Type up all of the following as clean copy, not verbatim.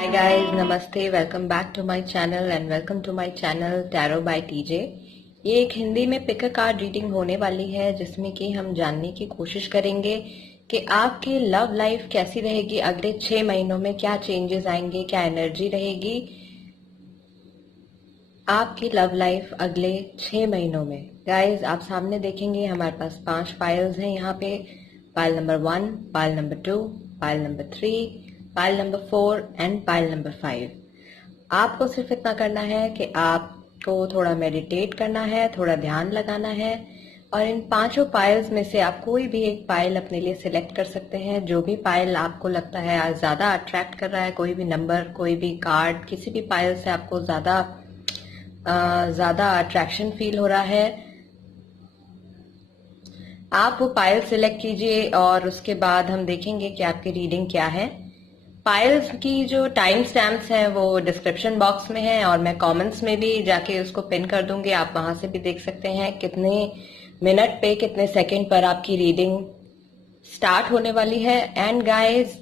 Hi guys, नमस्ते, welcome back to my channel and welcome to my channel tarot by TJ. ये एक हिंदी में pick a card reading होने वाली है जिसमें कि हम जानने की कोशिश करेंगे कि आपकी लव लाइफ कैसी रहेगी, अगले 6 महीनों में क्या चेंजेस आएंगे, क्या एनर्जी रहेगी आपकी लव लाइफ अगले 6 महीनों में। गाइज आप सामने देखेंगे हमारे पास 5 पाइल्स हैं यहाँ पे। Pile number 1, pile number 2, pile number 3, pile number 4 and pile number 5। आपको सिर्फ इतना करना है कि आपको थोड़ा मेडिटेट करना है, थोड़ा ध्यान लगाना है और इन 5 पाइल्स में से आप कोई भी एक पाइल अपने लिए सिलेक्ट कर सकते हैं। जो भी पाइल आपको लगता है आज ज्यादा अट्रैक्ट कर रहा है, कोई भी नंबर, कोई भी कार्ड, किसी भी पाइल से आपको ज्यादा अट्रैक्शन फील हो रहा है, आप वो पाइल सिलेक्ट कीजिए और उसके बाद हम देखेंगे कि आपकी रीडिंग क्या है। पाइल्स की जो टाइम स्टैम्प्स हैं वो डिस्क्रिप्शन बॉक्स में है और मैं कमेंट्स में भी जाके उसको पिन कर दूंगी, आप वहां से भी देख सकते हैं कितने मिनट पे, कितने सेकंड पर आपकी रीडिंग स्टार्ट होने वाली है। एंड गाइज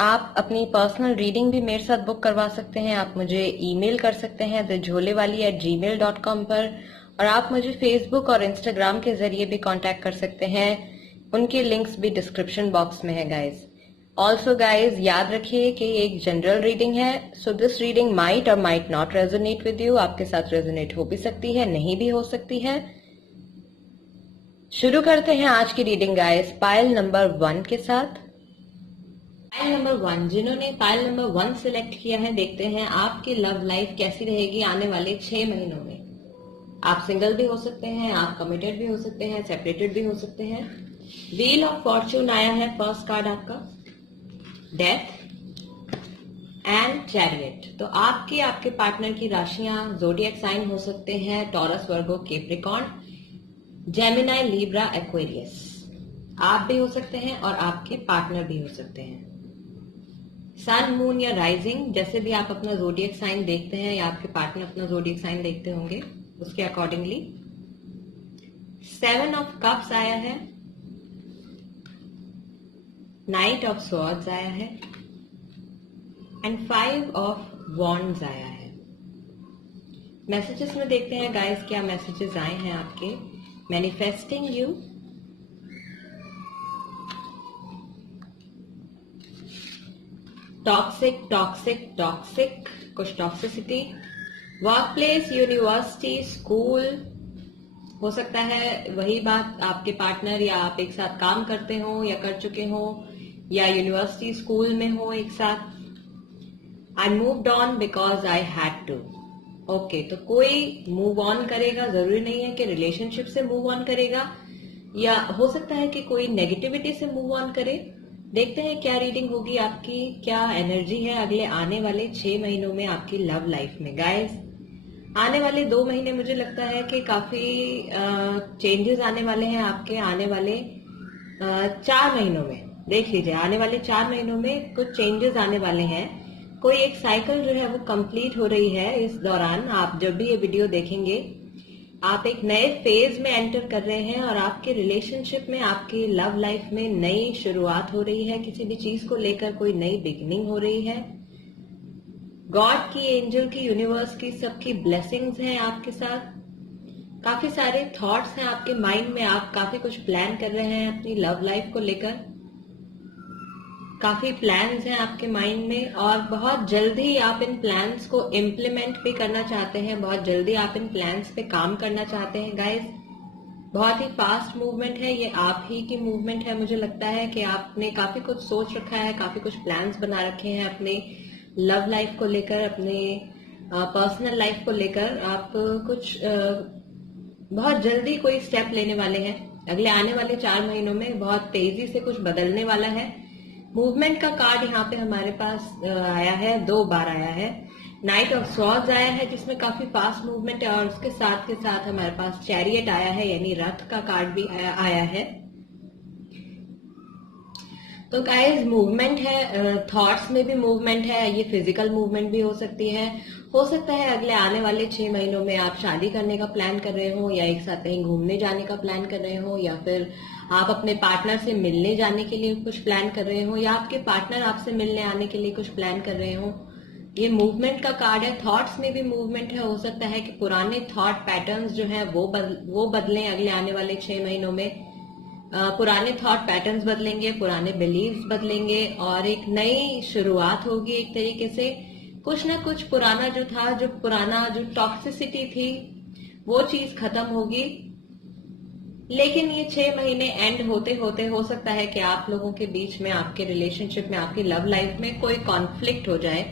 आप अपनी पर्सनल रीडिंग भी मेरे साथ बुक करवा सकते हैं। आप मुझे ईमेल कर सकते हैं thejholewali@gmail.com पर और आप मुझे फेसबुक और इंस्टाग्राम के जरिए भी कांटेक्ट कर सकते हैं, उनके लिंक्स भी डिस्क्रिप्शन बॉक्स में है गाइज। ऑल्सो गाइज याद रखिए कि ये एक जनरल रीडिंग है, सो दिस रीडिंग माइट और might not resonate with you. आपके साथ रेजोनेट हो भी सकती है, नहीं भी हो सकती है। शुरू करते हैं आज की रीडिंग गाइज पाइल नंबर 1 के साथ। पाइल नंबर 1, जिन्होंने पाइल नंबर 1 सिलेक्ट किया है, देखते हैं आपकी लव लाइफ कैसी रहेगी आने वाले 6 महीनों में। आप सिंगल भी हो सकते हैं, आप कमिटेड भी हो सकते हैं, सेपरेटेड भी हो सकते हैं। व्हील ऑफ फॉर्च्यून आया है फर्स्ट कार्ड आपका, डेथ एंड चैरियट। तो आपके पार्टनर की राशियां जोडिएक साइन हो सकते हैं taurus, Virgo, Capricorn, Gemini, Libra, Aquarius. आप भी हो सकते हैं और आपके पार्टनर भी हो सकते हैं। सन, मून या राइजिंग, जैसे भी आप अपना जोडिएक साइन देखते हैं या आपके पार्टनर अपना जोडिएक साइन देखते होंगे उसके अकॉर्डिंगली। 7 ऑफ कप्स आया है, नाइट ऑफ स्वॉर्ड्स आया है एंड 5 ऑफ वॉन्ड्स आया है। मैसेजेस में देखते हैं गाइस क्या मैसेजेस आए हैं आपके। Manifesting you, toxic toxic toxic, कुछ toxicity, workplace, university, school, हो सकता है वही बात आपके पार्टनर या आप एक साथ काम करते हो या कर चुके हो या यूनिवर्सिटी स्कूल में हो एक साथ। I moved on because I had to. Okay, तो कोई मूव ऑन करेगा, जरूरी नहीं है कि रिलेशनशिप से मूव ऑन करेगा, या हो सकता है कि कोई नेगेटिविटी से मूव ऑन करे। देखते हैं क्या रीडिंग होगी आपकी, क्या एनर्जी है अगले आने वाले 6 महीनों में आपकी लव लाइफ में। गाइस आने वाले 2 महीने मुझे लगता है कि काफी चेंजेस आने वाले हैं आपके आने वाले 4 महीनों में। देख लीजिए आने वाले 4 महीनों में कुछ चेंजेस आने वाले हैं। कोई एक साइकिल जो है वो कंप्लीट हो रही है इस दौरान। आप जब भी ये वीडियो देखेंगे आप एक नए फेज में एंटर कर रहे हैं और आपके रिलेशनशिप में, आपकी लव लाइफ में नई शुरुआत हो रही है। किसी भी चीज को लेकर कोई नई बिगिनिंग हो रही है। गॉड की, एंजल की, यूनिवर्स की, सबकी ब्लेसिंग्स हैं आपके साथ। काफी सारे थॉट्स हैं आपके माइंड में, आप काफी कुछ प्लान कर रहे हैं अपनी लव लाइफ को लेकर। काफी प्लान्स हैं आपके माइंड में और बहुत जल्दी आप इन प्लान्स को इम्प्लीमेंट भी करना चाहते हैं, बहुत जल्दी आप इन प्लान्स पे काम करना चाहते हैं गाइस। बहुत ही फास्ट मूवमेंट है, ये आप ही की मूवमेंट है। मुझे लगता है कि आपने काफी कुछ सोच रखा है, काफी कुछ प्लान्स बना रखे हैं अपने लव लाइफ को लेकर, अपने पर्सनल लाइफ को लेकर। आप कुछ बहुत जल्दी कोई स्टेप लेने वाले हैं। अगले आने वाले 4 महीनों में बहुत तेजी से कुछ बदलने वाला है। मूवमेंट का कार्ड यहाँ पे हमारे पास आया है, 2 बार आया है। नाइट ऑफ स्वॉर्ड्स आया है जिसमें काफी फास्ट मूवमेंट है और उसके साथ के साथ हमारे पास चैरियट आया है, यानी रथ का कार्ड भी आया है। तो गाइस मूवमेंट है, थॉट्स में भी मूवमेंट है, ये फिजिकल मूवमेंट भी हो सकती है। हो सकता है अगले आने वाले 6 महीनों में आप शादी करने का प्लान कर रहे हो या एक साथ कहीं घूमने जाने का प्लान कर रहे हो या फिर आप अपने पार्टनर से मिलने जाने के लिए कुछ प्लान कर रहे हो, या आपके पार्टनर आपसे मिलने आने के लिए कुछ प्लान कर रहे हो। ये मूवमेंट का कार्ड है। थॉट्स में भी मूवमेंट है। हो सकता है कि पुराने थॉट पैटर्न्स जो है वो बदलें अगले आने वाले 6 महीनों में। पुराने थॉट पैटर्न्स बदलेंगे, पुराने बिलीव्स बदलेंगे और एक नई शुरुआत होगी। एक तरीके से कुछ ना कुछ पुराना जो था, जो टॉक्सिसिटी थी, वो चीज खत्म होगी। लेकिन ये 6 महीने एंड होते होते हो सकता है कि आप लोगों के बीच में, आपके रिलेशनशिप में, आपकी लव लाइफ में कोई कॉन्फ्लिक्ट हो जाए,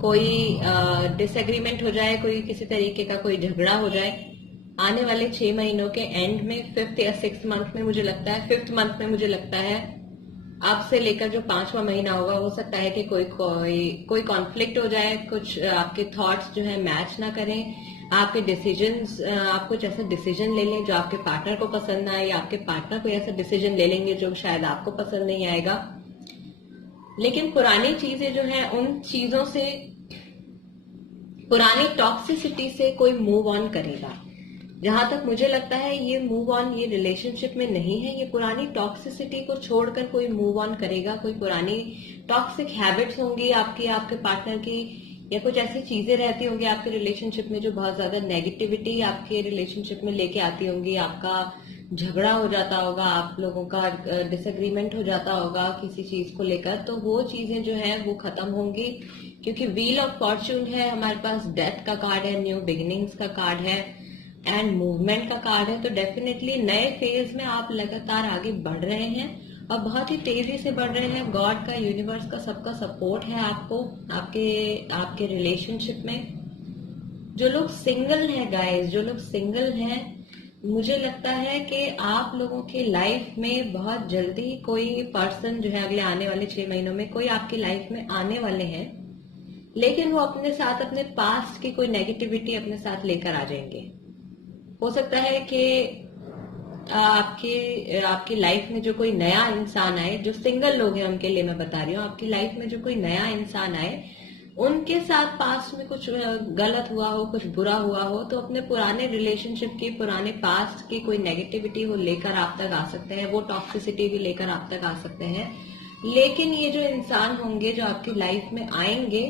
कोई डिसएग्रीमेंट हो जाए, कोई किसी तरीके का कोई झगड़ा हो जाए। आने वाले 6 महीनों के एंड में, 5th या 6th मंथ में मुझे लगता है, 5th मंथ में मुझे लगता है, अब से लेकर जो 5वां महीना होगा, हो सकता है कि कोई कॉन्फ्लिक्ट हो जाए, कुछ आपके थॉट्स जो है मैच ना करें, आपके डिसीजंस, आप कुछ ऐसा डिसीजन ले लें जो आपके पार्टनर को पसंद ना आए, या आपके पार्टनर कोई ऐसा डिसीजन ले लेंगे जो शायद आपको पसंद नहीं आएगा। लेकिन पुरानी चीजें जो है, उन चीजों से, पुरानी टॉक्सिसिटी से कोई मूव ऑन करेगा। जहां तक मुझे लगता है ये मूव ऑन ये रिलेशनशिप में नहीं है। ये पुरानी टॉक्सिसिटी को छोड़कर कोई मूव ऑन करेगा। कोई पुरानी टॉक्सिक हैबिट्स होंगी आपकी, आपके पार्टनर की, या कुछ ऐसी चीजें रहती होंगी आपके रिलेशनशिप में जो बहुत ज्यादा नेगेटिविटी आपके रिलेशनशिप में लेके आती होंगी। आपका झगड़ा हो जाता होगा, आप लोगों का डिसएग्रीमेंट हो जाता होगा किसी चीज को लेकर, तो वो चीजें जो है वो खत्म होंगी। क्योंकि व्हील ऑफ फॉर्च्यून है हमारे पास, डेथ का कार्ड है, न्यू बिगिनिंग्स का कार्ड है एंड मूवमेंट का कार्ड है। तो डेफिनेटली नए फेज में आप लगातार आगे बढ़ रहे हैं और बहुत ही तेजी से बढ़ रहे हैं। गॉड का, यूनिवर्स का, सबका सपोर्ट है आपको, आपके रिलेशनशिप में। जो लोग सिंगल हैं गाइस, जो लोग सिंगल हैं, मुझे लगता है कि आप लोगों की लाइफ में बहुत जल्दी कोई पर्सन जो है अगले आने वाले 6 महीनों में कोई आपकी लाइफ में आने वाले हैं। लेकिन वो अपने साथ अपने पास्ट की कोई नेगेटिविटी अपने साथ लेकर आ जाएंगे। हो सकता है कि आपकी लाइफ में जो कोई नया इंसान आए, जो सिंगल लोग हैं उनके लिए मैं बता रही हूँ, आपकी लाइफ में जो कोई नया इंसान आए, उनके साथ पास्ट में कुछ गलत हुआ हो, कुछ बुरा हुआ हो, तो अपने पुराने रिलेशनशिप की, पुराने पास्ट की कोई नेगेटिविटी वो लेकर आप तक आ सकते हैं, वो टॉक्सिसिटी भी लेकर आप तक आ सकते हैं। लेकिन ये जो इंसान होंगे जो आपकी लाइफ में आएंगे,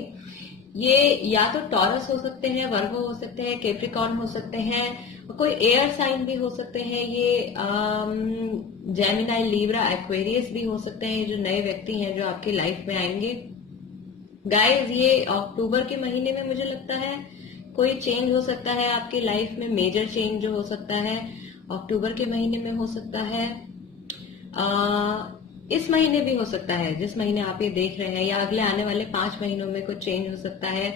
ये या तो टॉरस हो सकते हैं, वर्गो हो सकते हैं, कैप्रिकॉर्न हो सकते हैं, कोई एयर साइन भी हो सकते हैं, ये जेमिनाई, लिब्रा, एक्वेरियस भी हो सकते हैं। ये जो नए व्यक्ति हैं जो आपकी लाइफ में आएंगे गाइज, ये अक्टूबर के महीने में मुझे लगता है कोई चेंज हो सकता है आपकी लाइफ में। मेजर चेंज जो हो सकता है अक्टूबर के महीने में हो सकता है, इस महीने भी हो सकता है जिस महीने आप ये देख रहे हैं, या अगले आने वाले 5 महीनों में कुछ चेंज हो सकता है।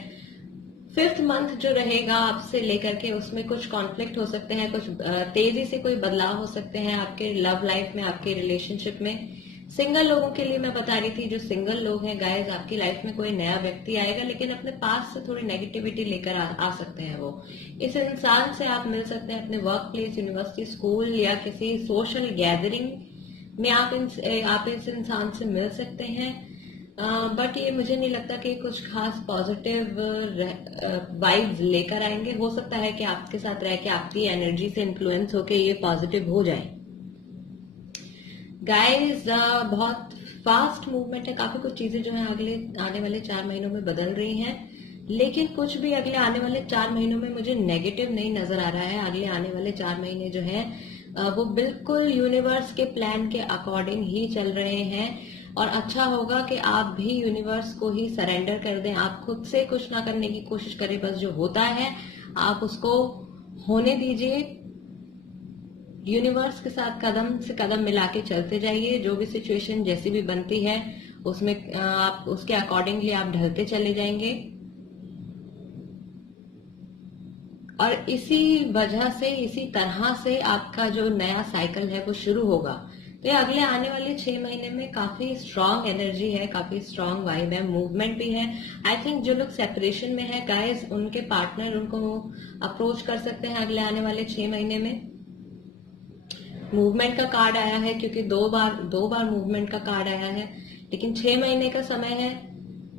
5th मंथ जो रहेगा आपसे लेकर के, उसमें कुछ कॉन्फ्लिक्ट हो सकते हैं, कुछ तेजी से कोई बदलाव हो सकते हैं आपके लव लाइफ में, आपके रिलेशनशिप में। सिंगल लोगों के लिए मैं बता रही थी, जो सिंगल लोग हैं गाइस, आपकी लाइफ में कोई नया व्यक्ति आएगा, लेकिन अपने पास से थोड़ी नेगेटिविटी लेकर आ सकते हैं वो। इस इंसान से आप मिल सकते हैं अपने वर्क प्लेस, यूनिवर्सिटी, स्कूल या किसी सोशल गैदरिंग में आप इस इंसान से मिल सकते हैं। बट ये मुझे नहीं लगता कि कुछ खास पॉजिटिव वाइब्स लेकर आएंगे। हो सकता है कि आपके साथ रह के आपकी एनर्जी से इन्फ्लुएंस होके ये पॉजिटिव हो जाए। गाइस, बहुत फास्ट मूवमेंट है, काफी कुछ चीजें जो है अगले आने वाले 4 महीनों में बदल रही हैं, लेकिन कुछ भी अगले आने वाले 4 महीनों में मुझे नेगेटिव नहीं नजर आ रहा है। अगले आने वाले 4 महीने जो है वो बिल्कुल यूनिवर्स के प्लान के अकॉर्डिंग ही चल रहे हैं। और अच्छा होगा कि आप भी यूनिवर्स को ही सरेंडर कर दें। आप खुद से कुछ ना करने की कोशिश करें, बस जो होता है आप उसको होने दीजिए। यूनिवर्स के साथ कदम से कदम मिला के चलते जाइए। जो भी सिचुएशन जैसी भी बनती है उसमें आप उसके अकॉर्डिंगली आप ढलते चले जाएंगे, और इसी वजह से, इसी तरह से आपका जो नया साइकिल है वो शुरू होगा। तो ये अगले आने वाले 6 महीने में काफी स्ट्रांग एनर्जी है, काफी स्ट्रांग वाइब है, मूवमेंट भी है। आई थिंक जो लोग सेपरेशन में है गाइस, उनके पार्टनर उनको अप्रोच कर सकते हैं अगले आने वाले 6 महीने में। मूवमेंट का कार्ड आया है क्योंकि दो बार मूवमेंट का कार्ड आया है, लेकिन 6 महीने का समय है,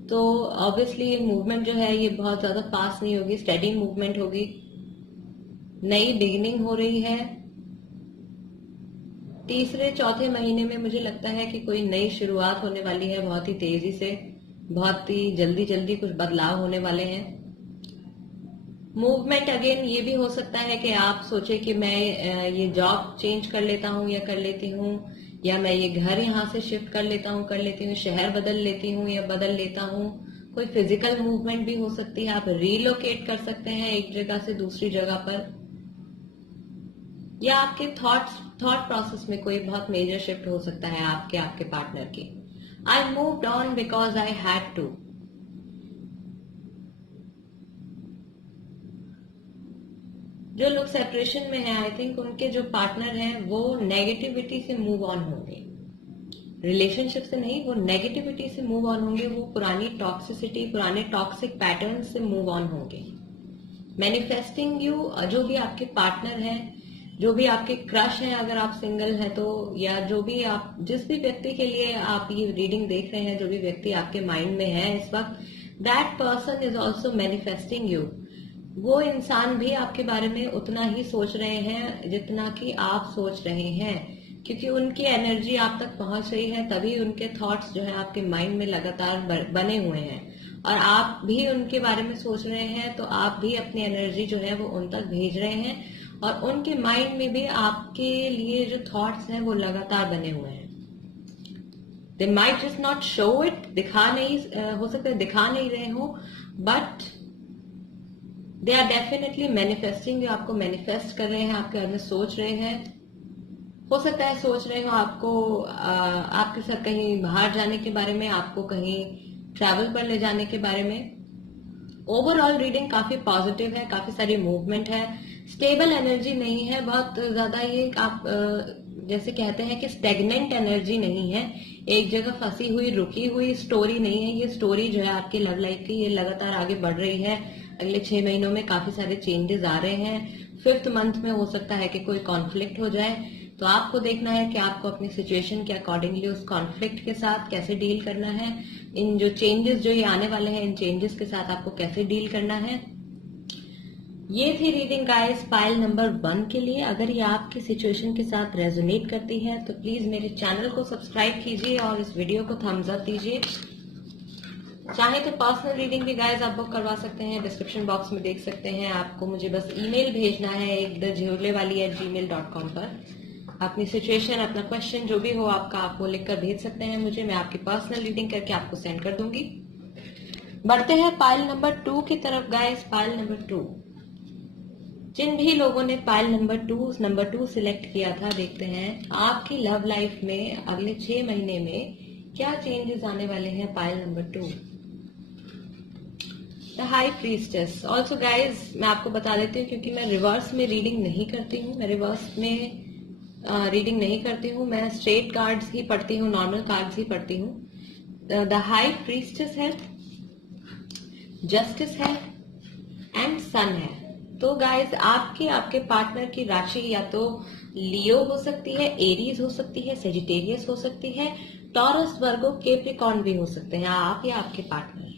तो ऑब्वियसली ये मूवमेंट जो है ये बहुत ज्यादा फास्ट नहीं होगी, स्टेडी मूवमेंट होगी। नई बिगिनिंग हो रही है, तीसरे चौथे महीने में मुझे लगता है कि कोई नई शुरुआत होने वाली है, बहुत ही तेजी से, बहुत ही जल्दी जल्दी कुछ बदलाव होने वाले हैं। मूवमेंट अगेन ये भी हो सकता है कि आप सोचे कि मैं ये जॉब चेंज कर लेता हूँ या कर लेती हूँ, या मैं ये घर यहाँ से शिफ्ट कर लेता हूँ, कर लेती हूँ, शहर बदल लेती हूँ या बदल लेता हूँ। कोई फिजिकल मूवमेंट भी हो सकती है, आप रीलोकेट कर सकते हैं एक जगह से दूसरी जगह पर, या आपके थॉट प्रोसेस में कोई बहुत मेजर शिफ्ट हो सकता है आपके पार्टनर की। I moved on because I had to. जो लोग सेपरेशन में हैं, आई थिंक उनके जो पार्टनर हैं वो नेगेटिविटी से मूव ऑन होंगे, रिलेशनशिप से नहीं, वो नेगेटिविटी से मूव ऑन होंगे, वो पुरानी टॉक्सिसिटी, पुराने टॉक्सिक पैटर्न से मूव ऑन होंगे। मैनिफेस्टिंग यू, जो भी आपके पार्टनर हैं, जो भी आपके क्रश हैं, अगर आप सिंगल हैं तो, या जो भी आप, जिस भी व्यक्ति के लिए आप ये रीडिंग देख रहे हैं, जो भी व्यक्ति आपके माइंड में है इस वक्त, that person is also manifesting you. वो इंसान भी आपके बारे में उतना ही सोच रहे हैं जितना कि आप सोच रहे हैं, क्योंकि उनकी एनर्जी आप तक पहुंच रही है, तभी उनके थॉट्स जो है आपके माइंड में लगातार बने हुए हैं, और आप भी उनके बारे में सोच रहे हैं, तो आप भी अपनी एनर्जी जो है वो उन तक भेज रहे हैं, और उनके माइंड में भी आपके लिए जो थॉट्स हैं वो लगातार बने हुए हैं। They might just not show it, दिखा नहीं, हो सकता है दिखा नहीं रहे हो, but they are definitely manifesting, आपको मैनिफेस्ट कर रहे हैं, आपके बारे में सोच रहे हैं। हो सकता है सोच रहे हो आपको आपके साथ कहीं बाहर जाने के बारे में, आपको कहीं ट्रैवल पर ले जाने के बारे में। ओवरऑल रीडिंग काफी पॉजिटिव है, काफी सारी मूवमेंट है, स्टेबल एनर्जी नहीं है बहुत ज्यादा, ये आप जैसे कहते हैं कि स्टेगनेंट एनर्जी नहीं है, एक जगह फंसी हुई रुकी हुई स्टोरी नहीं है। ये स्टोरी जो है आपकी लव लाइफ की, ये लगातार आगे बढ़ रही है। अगले 6 महीनों में काफी सारे चेंजेस आ रहे हैं। 5th मंथ में हो सकता है कि कोई कॉन्फ्लिक्ट हो जाए, तो आपको देखना है कि आपको अपनी सिचुएशन के अकॉर्डिंगली उस कॉन्फ्लिक्ट के साथ कैसे डील करना है। इन जो चेंजेस जो ये आने वाले हैं, इन चेंजेस के साथ आपको कैसे डील करना है। ये थी रीडिंग गाइस पाइल नंबर 1 के लिए। अगर ये आपकी सिचुएशन के साथ रेजोनेट करती है तो प्लीज मेरे चैनल को सब्सक्राइब कीजिए और इस वीडियो को थम्स अप दीजिए। चाहे तो पर्सनल रीडिंग भी गाइस आप बुक करवा सकते हैं, डिस्क्रिप्शन बॉक्स में देख सकते हैं। आपको मुझे बस ईमेल भेजना है ekdajhurlewali@gmail.com पर। अपनी सिचुएशन, अपना क्वेश्चन जो भी हो आपका, आप वो लिखकर भेज सकते हैं मुझे, मैं आपकी पर्सनल रीडिंग करके आपको सेंड कर दूंगी। बढ़ते हैं पाइल नंबर 2 की तरफ गाइस। पाइल नंबर 2, जिन भी लोगों ने पाइल नंबर 2 सिलेक्ट किया था, देखते हैं आपकी लव लाइफ में अगले 6 महीने में क्या चेंजेस आने वाले हैं। Pile number 2, the high priestess. Also guys मैं आपको बता देती हूँ, क्योंकि मैं रिवर्स में रीडिंग नहीं करती हूँ, मैं रिवर्स में रीडिंग नहीं करती हूँ, मैं स्ट्रेट कार्ड्स ही पढ़ती हूँ, नॉर्मल कार्ड्स ही पढ़ती हूँ। द हाई प्रीस्टेस है, जस्टिस है एंड सन है। तो गाइज आपके पार्टनर की राशि या तो लियो हो सकती है, एरीज हो सकती है, सेजिटेरियस हो सकती है, टॉरस, वर्गो, कैप्रिकॉर्न भी हो सकते हैं, आप या आपके पार्टनर।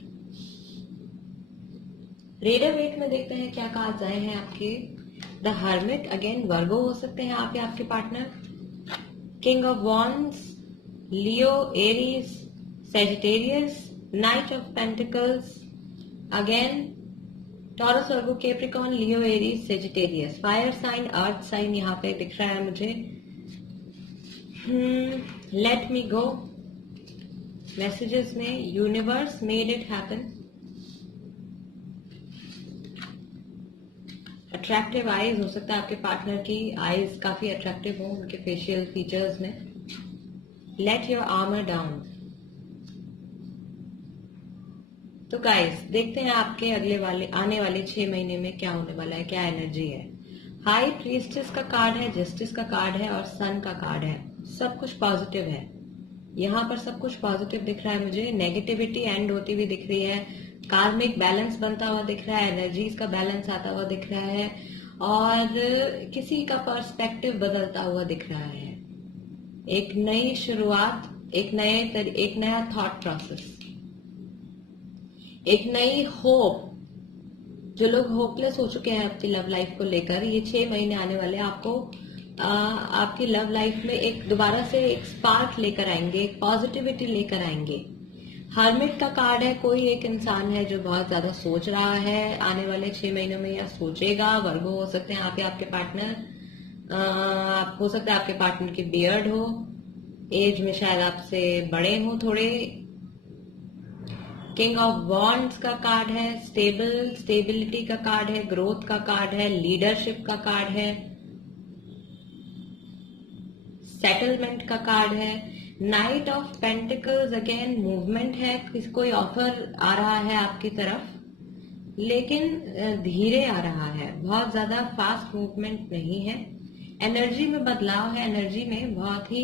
रेडर वेट में देखते हैं क्या कार्ड्स आए हैं आपके। द हर्मिट, अगेन वर्गो हो सकते हैं आप या आपके partner. King of wands, Leo, Aries, Sagittarius, knight of pentacles, again Taurus, Virgo, Capricorn, Leo, Aries, Sagittarius. Fire sign, earth sign यहाँ पे दिख रहा है मुझे। लेट मी गो मैसेजेस में, universe made it happen. Attractive eyes हो सकता है आपके पार्टनर की आईज काफी अट्रैक्टिव हो, उनके फेशियल फीचर्स में। Let your armour down. तो गाइस देखते हैं आपके आने वाले 6 महीने में क्या होने वाला है, क्या एनर्जी है। हाई प्रीस्टेस का कार्ड है, जस्टिस का कार्ड है और सन का कार्ड है। सब कुछ पॉजिटिव है, यहाँ पर सब कुछ पॉजिटिव दिख रहा है मुझे। नेगेटिविटी एंड होती हुई दिख रही है, कार्मिक बैलेंस बनता हुआ दिख रहा है, एनर्जीज का बैलेंस आता हुआ दिख रहा है, और किसी का पर्सपेक्टिव बदलता हुआ दिख रहा है। एक नई शुरुआत, एक नया थॉट प्रोसेस, एक नई होप। जो लोग होपलेस हो चुके हैं अपनी लव लाइफ को लेकर, ये 6 महीने आने वाले आपको आपकी लव लाइफ में एक दोबारा से एक स्पार्क लेकर आएंगे, एक पॉजिटिविटी लेकर आएंगे। हर्मिट का कार्ड है, कोई एक इंसान है जो बहुत ज्यादा सोच रहा है आने वाले 6 महीनों में, या सोचेगा। वर्गो हो सकते हैं आप या आपके पार्टनर। हो सकता है आपके पार्टनर की बियर्ड हो, एज में शायद आपसे बड़े हो थोड़े। किंग ऑफ वॉन्ड्स का कार्ड है, स्टेबिलिटी का कार्ड है, ग्रोथ का कार्ड है, लीडरशिप का कार्ड है, सेटलमेंट का कार्ड है। Night of pentacles, again movement है, कोई ऑफर आ रहा है आपकी तरफ, लेकिन धीरे आ रहा है, बहुत ज्यादा फास्ट मूवमेंट नहीं है। एनर्जी में बदलाव है, एनर्जी में बहुत ही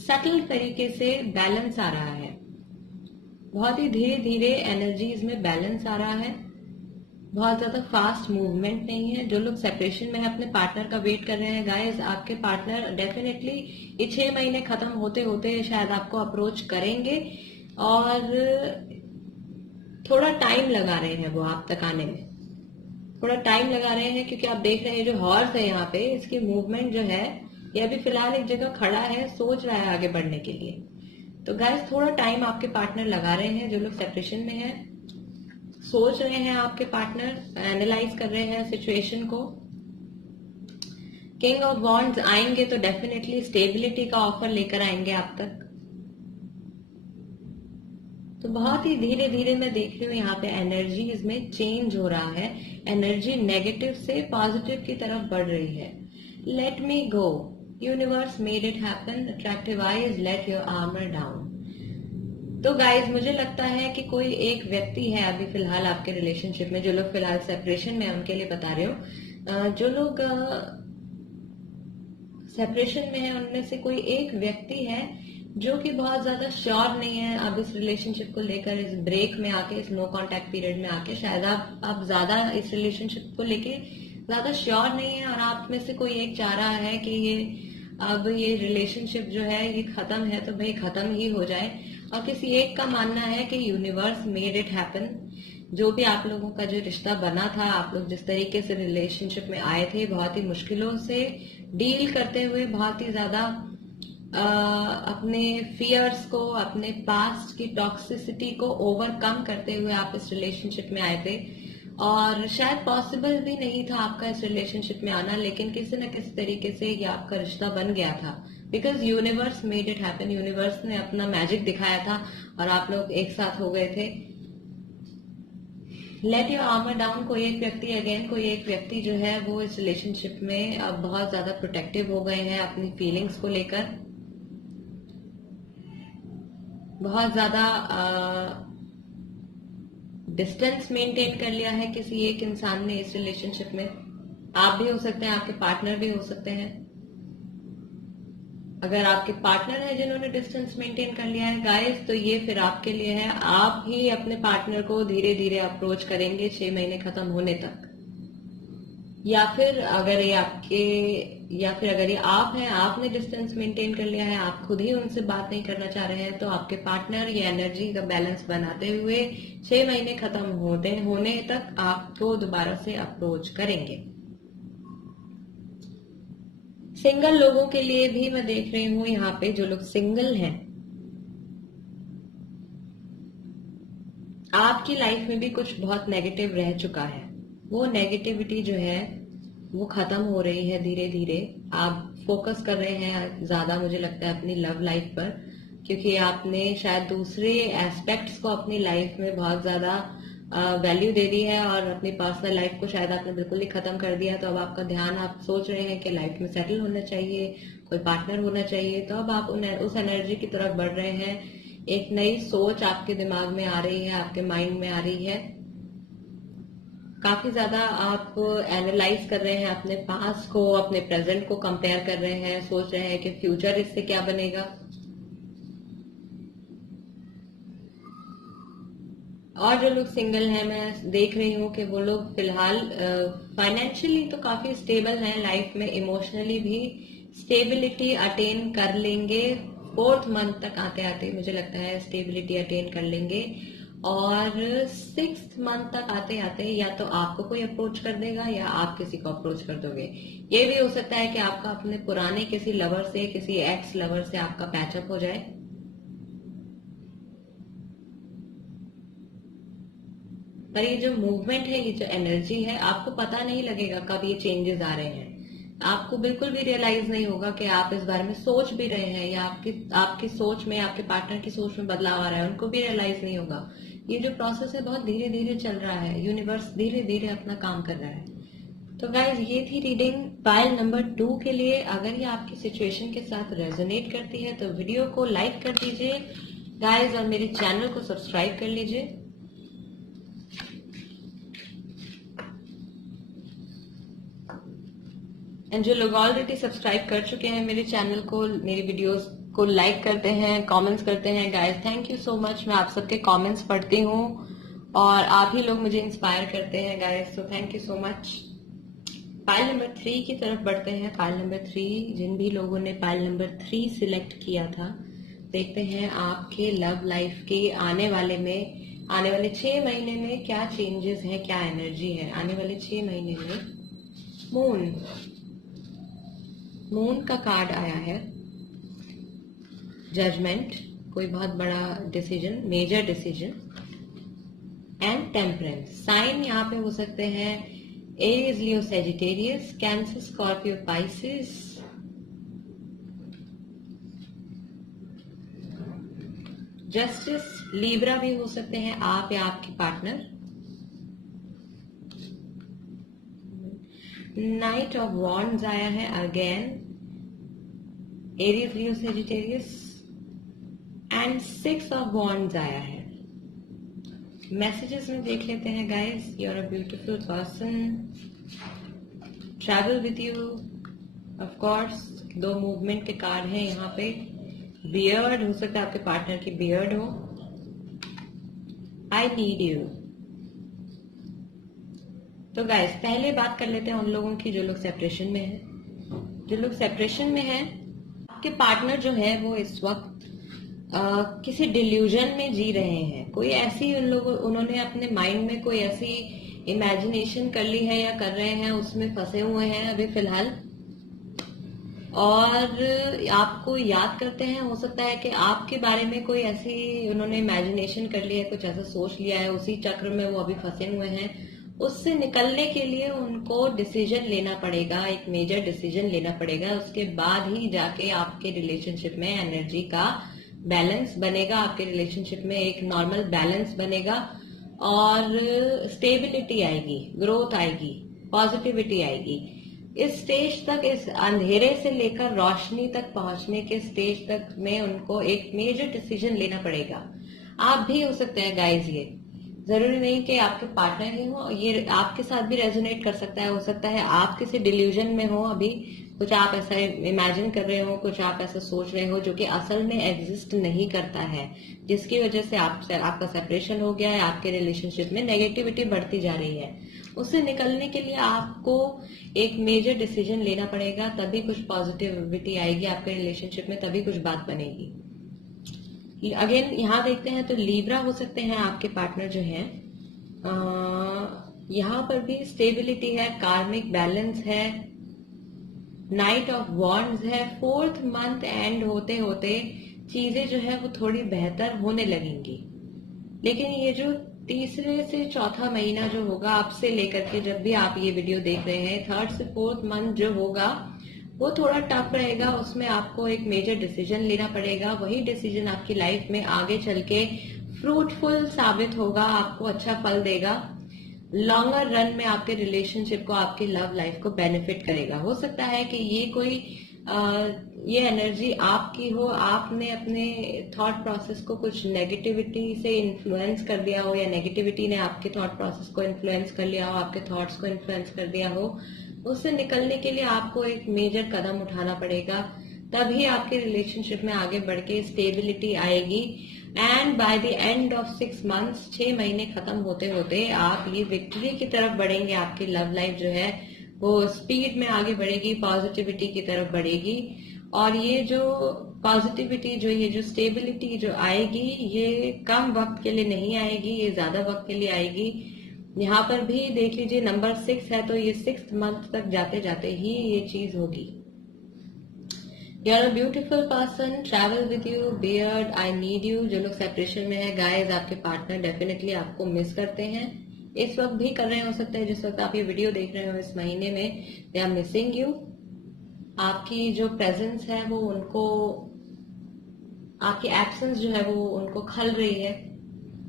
सटल तरीके से बैलेंस आ रहा है, बहुत ही धीरे धीरे एनर्जीज में बैलेंस आ रहा है, बहुत ज्यादा फास्ट मूवमेंट नहीं है। जो लोग सेपरेशन में है, अपने पार्टनर का वेट कर रहे हैं गाइस, आपके पार्टनर डेफिनेटली ये 6 महीने खत्म होते होते शायद आपको अप्रोच करेंगे, और थोड़ा टाइम लगा रहे हैं वो आप तक आने में, थोड़ा टाइम लगा रहे हैं, क्योंकि आप देख रहे हैं जो हॉर्स है यहाँ पे, इसकी मूवमेंट जो है ये अभी फिलहाल एक जगह खड़ा है, सोच रहा है आगे बढ़ने के लिए। तो गाइस थोड़ा टाइम आपके पार्टनर लगा रहे हैं। जो लोग सेपरेशन में है, सोच रहे हैं आपके पार्टनर, एनालाइज कर रहे हैं सिचुएशन को। किंग ऑफ वॉन्ड्स आएंगे तो डेफिनेटली स्टेबिलिटी का ऑफर लेकर आएंगे आप तक। तो बहुत ही धीरे धीरे मैं देख रही हूँ यहाँ पे एनर्जीज में चेंज हो रहा है, एनर्जी नेगेटिव से पॉजिटिव की तरफ बढ़ रही है। Late me go, universe made it happen, attractive eyes, let your armour down. तो गाइज मुझे लगता है कि कोई एक व्यक्ति है अभी फिलहाल आपके रिलेशनशिप में, जो लोग फिलहाल सेपरेशन में, उनके लिए बता रहे हो। जो लोग सेपरेशन में है, उनमें से कोई एक व्यक्ति है जो कि बहुत ज्यादा श्योर नहीं है अब इस रिलेशनशिप को लेकर, इस ब्रेक में आके, इस नो कांटेक्ट पीरियड में आके शायद आप ज्यादा इस रिलेशनशिप को लेके ज्यादा श्योर नहीं है, और आप में से कोई एक चाह रहा है कि ये रिलेशनशिप जो है ये खत्म है तो भाई खत्म ही हो जाए। और किसी एक का मानना है कि यूनिवर्स मेड इट हैपन, जो भी आप लोगों का जो रिश्ता बना था, आप लोग जिस तरीके से रिलेशनशिप में आए थे, बहुत ही मुश्किलों से डील करते हुए, बहुत ही ज्यादा अपने फियर्स को, अपने पास्ट की टॉक्सिसिटी को ओवरकम करते हुए आप इस रिलेशनशिप में आए थे, और शायद पॉसिबल भी नहीं था आपका इस रिलेशनशिप में आना, लेकिन किसी न किसी तरीके से ये आपका रिश्ता बन गया था, because universe made it happen, universe ने अपना मैजिक दिखाया था और आप लोग एक साथ हो गए थे। लेट योर आर्मर डाउन, कोई एक व्यक्ति, अगेन कोई एक व्यक्ति जो है वो इस रिलेशनशिप में अब बहुत ज्यादा प्रोटेक्टिव हो गए हैं अपनी फीलिंग्स को लेकर, बहुत ज्यादा डिस्टेंस मेंटेन कर लिया है किसी एक इंसान ने इस रिलेशनशिप में। आप भी हो सकते हैं, आपके पार्टनर भी हो सकते हैं। अगर आपके पार्टनर है जिन्होंने डिस्टेंस मेंटेन कर लिया है गाइस, तो ये फिर आपके लिए है। आप ही अपने पार्टनर को धीरे धीरे अप्रोच करेंगे 6 महीने खत्म होने तक, या फिर अगर ये आप हैं, आपने डिस्टेंस मेंटेन कर लिया है, आप खुद ही उनसे बात नहीं करना चाह रहे हैं, तो आपके पार्टनर ये एनर्जी का बैलेंस बनाते हुए 6 महीने खत्म होने तक आपको दोबारा से अप्रोच करेंगे। सिंगल लोगों के लिए भी मैं देख रही हूँ यहाँ पे, जो लोग सिंगल हैं, आपकी लाइफ में भी कुछ बहुत नेगेटिव रह चुका है, वो नेगेटिविटी जो है वो खत्म हो रही है धीरे धीरे। आप फोकस कर रहे हैं ज्यादा, मुझे लगता है, अपनी लव लाइफ पर, क्योंकि आपने शायद दूसरे एस्पेक्ट्स को अपनी लाइफ में बहुत ज्यादा वैल्यू दे दी है, और अपनी पर्सनल लाइफ को शायद आपने बिल्कुल ही खत्म कर दिया। तो अब आपका ध्यान, आप सोच रहे हैं कि लाइफ में सेटल होना चाहिए, कोई पार्टनर होना चाहिए, तो अब आप उस एनर्जी की तरफ बढ़ रहे हैं। एक नई सोच आपके दिमाग में आ रही है, आपके माइंड में आ रही है। काफी ज्यादा आप एनालाइज कर रहे हैं अपने पास्ट को, अपने प्रेजेंट को कंपेयर कर रहे हैं, सोच रहे हैं कि फ्यूचर इससे क्या बनेगा। और जो लोग सिंगल हैं, मैं देख रही हूँ कि वो लोग फिलहाल फाइनेंशियली तो काफी स्टेबल हैं, लाइफ में इमोशनली भी स्टेबिलिटी अटेन कर लेंगे। 4th मंथ तक आते आते मुझे लगता है स्टेबिलिटी अटेन कर लेंगे, और 6th मंथ तक आते आते या तो आपको कोई अप्रोच कर देगा या आप किसी को अप्रोच कर दोगे। ये भी हो सकता है कि आपका अपने पुराने किसी लवर से, किसी एक्स लवर से आपका पैचअप हो जाए। पर ये जो मूवमेंट है, ये जो एनर्जी है, आपको पता नहीं लगेगा कब ये चेंजेस आ रहे हैं। आपको बिल्कुल भी रियलाइज नहीं होगा कि आप इस बारे में सोच भी रहे हैं या आपकी सोच में, आपके पार्टनर की सोच में बदलाव आ रहा है, उनको भी रियलाइज नहीं होगा। ये जो प्रोसेस है बहुत धीरे धीरे चल रहा है, यूनिवर्स धीरे धीरे अपना काम कर रहा है। तो गाइज, ये थी रीडिंग पाइल नंबर 2 के लिए। अगर ये आपकी सिचुएशन के साथ रेजोनेट करती है तो वीडियो को लाइक कर दीजिए गाइज, और मेरे चैनल को सब्सक्राइब कर लीजिए। एंड जो लोग ऑलरेडी सब्सक्राइब कर चुके हैं मेरे चैनल को, मेरी वीडियोस को लाइक करते हैं, कमेंट्स करते हैं, guys thank you so much. मैं आप सबके कमेंट्स पढ़ती हूँ और आप ही लोग मुझे इंस्पायर करते हैं guys, so thank you so much. Pile number 3 की तरफ बढ़ते हैं। पाइल नंबर 3, जिन भी लोगों ने पाइल नंबर 3 सिलेक्ट किया था, देखते हैं आपके लव लाइफ के आने वाले 6 महीने में क्या चेंजेस हैं, क्या एनर्जी है। आने वाले 6 महीने में मून का कार्ड आया है, जजमेंट, कोई बहुत बड़ा decision, major decision, and temperance. Sign यहाँ पे हो सकते हैं Aries, Leo, Sagittarius, Cancer, Scorpio, Pisces, Justice, Libra भी हो सकते हैं आप या आपके पार्टनर। नाइट ऑफ वॉन्ड्स आया है again, Aries, Leo, Sagittarius, and 6 of wands आया है। मैसेजेस में देख लेते हैं guys. You are a beautiful person, travel with you, of course. 2 movement के कार्ड हैं यहाँ पे। बियर्ड हो सकता है आपके पार्टनर की बियर्ड हो। आई नीड यू। तो गाइस, पहले बात कर लेते हैं उन लोगों की जो लोग सेपरेशन में हैं। जो लोग सेपरेशन में हैं, आपके पार्टनर जो है वो इस वक्त किसी डिल्यूजन में जी रहे हैं। कोई ऐसी उन्होंने अपने माइंड में कोई ऐसी इमेजिनेशन कर ली है या कर रहे हैं, उसमें फंसे हुए हैं अभी फिलहाल, और आपको याद करते हैं। हो सकता है कि आपके बारे में कोई ऐसी उन्होंने इमेजिनेशन कर लिया है, कुछ ऐसा सोच लिया है, उसी चक्र में वो अभी फंसे हुए हैं। उससे निकलने के लिए उनको डिसीजन लेना पड़ेगा, एक मेजर डिसीजन लेना पड़ेगा। उसके बाद ही जाके आपके रिलेशनशिप में एनर्जी का बैलेंस बनेगा, आपके रिलेशनशिप में एक नॉर्मल बैलेंस बनेगा और स्टेबिलिटी आएगी, ग्रोथ आएगी, पॉजिटिविटी आएगी। इस स्टेज तक, इस अंधेरे से लेकर रोशनी तक पहुंचने के स्टेज तक में उनको एक मेजर डिसीजन लेना पड़ेगा। आप भी हो सकते हैं गाइज, ये जरूरी नहीं कि आपके पार्टनर ही हो, ये आपके साथ भी रेजोनेट कर सकता है। हो सकता है आप किसी डिल्यूजन में हो, अभी कुछ आप ऐसा इमेजिन कर रहे हो, कुछ आप ऐसा सोच रहे हो जो कि असल में एग्जिस्ट नहीं करता है, जिसकी वजह से आपका सेपरेशन हो गया है, आपके रिलेशनशिप में नेगेटिविटी बढ़ती जा रही है। उससे निकलने के लिए आपको एक मेजर डिसीजन लेना पड़ेगा, तभी कुछ पॉजिटिविटी आएगी आपके रिलेशनशिप में, तभी कुछ बात बनेगी। अगेन यहाँ देखते हैं तो लीब्रा हो सकते हैं आपके पार्टनर जो हैं। यहाँ पर भी स्टेबिलिटी है, कार्मिक बैलेंस है, नाइट ऑफ वॉन्ड्स है। 4th मंथ एंड होते होते चीजें जो है वो थोड़ी बेहतर होने लगेंगी। लेकिन ये जो तीसरे से चौथा महीना जो होगा, आपसे लेकर के जब भी आप ये वीडियो देख रहे हैं, 3rd से 4th मंथ जो होगा वो थोड़ा टफ रहेगा। उसमें आपको एक मेजर डिसीजन लेना पड़ेगा। वही डिसीजन आपकी लाइफ में आगे चल के फ्रूटफुल साबित होगा, आपको अच्छा फल देगा, लॉन्गर रन में आपके रिलेशनशिप को, आपकी लव लाइफ को बेनिफिट करेगा। हो सकता है कि ये कोई ये एनर्जी आपकी हो, आपने अपने थॉट प्रोसेस को कुछ नेगेटिविटी से इन्फ्लुएंस कर दिया हो, या नेगेटिविटी ने आपके थॉट प्रोसेस को इन्फ्लुएंस कर लिया हो, आपके थॉट्स को इन्फ्लुएंस कर दिया हो। उससे निकलने के लिए आपको एक मेजर कदम उठाना पड़ेगा, तभी आपके रिलेशनशिप में आगे बढ़ के स्टेबिलिटी आएगी। And by the end of 6 months, 6 महीने खत्म होते होते आप ये विक्ट्री की तरफ बढ़ेंगे। आपकी लव लाइफ जो है वो स्पीड में आगे बढ़ेगी, पॉजिटिविटी की तरफ बढ़ेगी। और ये जो पॉजिटिविटी जो ये जो स्टेबिलिटी जो आएगी ये कम वक्त के लिए नहीं आएगी, ये ज्यादा वक्त के लिए आएगी। यहाँ पर भी देख लीजिए नंबर 6 है, तो ये 6th मंथ तक जाते जाते ही ये चीज होगी। You are a beautiful person, travel with you, beard, I need you. जो लोग सेपरेशन में है गाइस, आपके पार्टनर डेफिनेटली आपको मिस करते हैं, इस वक्त भी कर रहे हो सकते हैं, जिस वक्त आप ये वीडियो देख रहे हो इस महीने में, दे आर मिसिंग यू। आपकी जो प्रेजेंस है वो उनको, आपकी एब्सेंस जो है वो उनको खल रही है,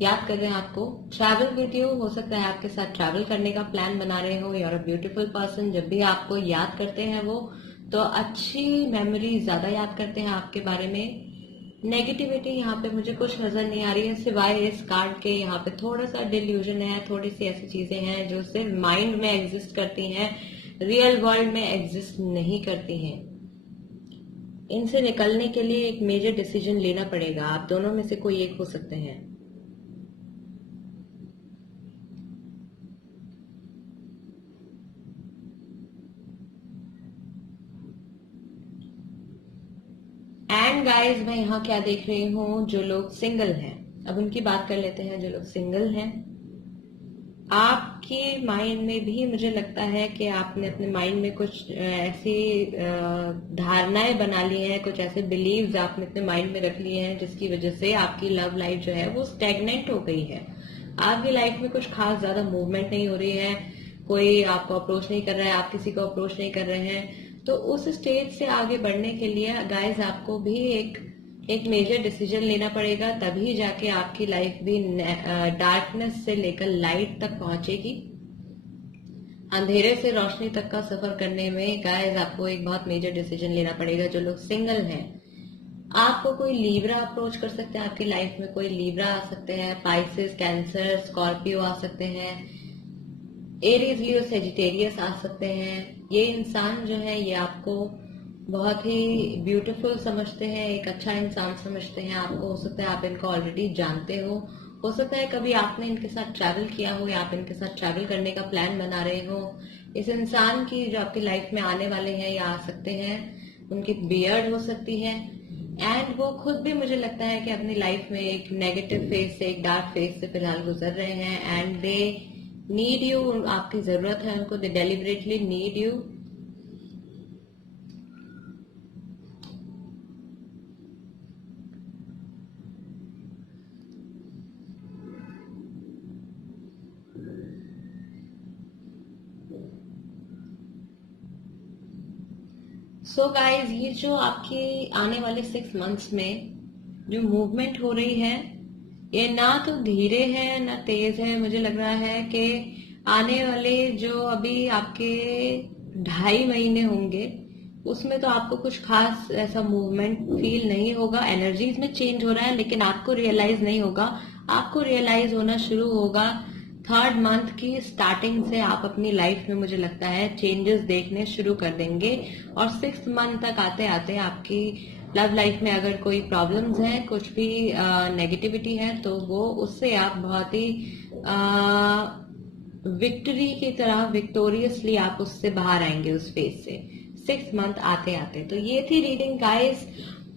याद कर रहे हैं आपको। ट्रैवल विद यू, हो सकता है आपके साथ ट्रैवल करने का प्लान बना रहे हो। You are a beautiful person, जब भी आपको याद करते हैं वो तो अच्छी मेमोरी ज्यादा याद करते हैं आपके बारे में। नेगेटिविटी यहाँ पे मुझे कुछ नजर नहीं आ रही है, सिवाय इस कार्ड के। यहाँ पे थोड़ा सा डिल्यूजन है, थोड़ी सी ऐसी चीजें हैं जो सिर्फ माइंड में एग्जिस्ट करती हैं, रियल वर्ल्ड में एग्जिस्ट नहीं करती हैं। इनसे निकलने के लिए एक मेजर डिसीजन लेना पड़ेगा, आप दोनों में से कोई एक हो सकते हैं। एंड गाइज मैं यहाँ क्या देख रही हूँ, जो लोग सिंगल हैं, अब उनकी बात कर लेते हैं। जो लोग सिंगल हैं, आपके माइंड में भी मुझे लगता है कि आपने अपने माइंड में कुछ ऐसी धारणाएं बना ली हैं, कुछ ऐसे बिलीव्स आपने अपने माइंड में रख लिए हैं, जिसकी वजह से आपकी लव लाइफ जो है वो स्टेगनेंट हो गई है। आपकी लाइफ में कुछ खास ज्यादा मूवमेंट नहीं हो रही है, कोई आपको अप्रोच नहीं कर रहा है, आप किसी को अप्रोच नहीं कर रहे हैं। तो उस स्टेज से आगे बढ़ने के लिए गाइज आपको भी एक मेजर डिसीजन लेना पड़ेगा, तभी जाके आपकी लाइफ भी डार्कनेस से लेकर लाइट तक पहुंचेगी। अंधेरे से रोशनी तक का सफर करने में गाइज आपको एक बहुत मेजर डिसीजन लेना पड़ेगा। जो लोग सिंगल हैं, आपको कोई लीब्रा अप्रोच कर सकते हैं, आपकी लाइफ में कोई लीब्रा आ सकते हैं, पाइसेस, कैंसर, स्कॉर्पियो आ सकते हैं, एरीज, लियो, सेजिटेरियस आ सकते हैं। ये इंसान जो है ये आपको बहुत ही ब्यूटीफुल समझते हैं, एक अच्छा इंसान समझते हैं आपको। हो सकता है आप इनको ऑलरेडी जानते हो सकता है कभी आपने इनके साथ ट्रैवल किया हो, या आप इनके साथ ट्रैवल करने का प्लान बना रहे हो। इस इंसान की जो आपकी लाइफ में आने वाले हैं या आ सकते हैं, उनकी बियर्ड हो सकती है, एंड वो खुद भी मुझे लगता है कि अपनी लाइफ में एक नेगेटिव फेज से, एक डार्क फेज से फिलहाल गुजर रहे हैं, एंड दे नीड यू, आपकी जरूरत है उनको, they deliberately need you. So guys, ये जो आपकी आने वाले 6 मंथ्स में जो मूवमेंट हो रही है, ये ना तो धीरे है ना तेज है। मुझे लग रहा है कि आने वाले जो अभी आपके 2.5 महीने होंगे, उसमें तो आपको कुछ खास ऐसा मूवमेंट फील नहीं होगा। एनर्जीज में चेंज हो रहा है, लेकिन आपको रियलाइज नहीं होगा। आपको रियलाइज होना शुरू होगा 3rd मंथ की स्टार्टिंग से। आप अपनी लाइफ में मुझे लगता है चेंजेस देखने शुरू कर देंगे, और 6th मंथ तक आते आते आपकी लव लाइफ में अगर कोई प्रॉब्लम्स हैं, कुछ भी नेगेटिविटी है, तो वो उससे आप बहुत ही विक्ट्री की तरह, विक्टोरियसली आप उससे बाहर आएंगे उस फेज से 6th मंथ आते आते। तो ये थी रीडिंग गाइस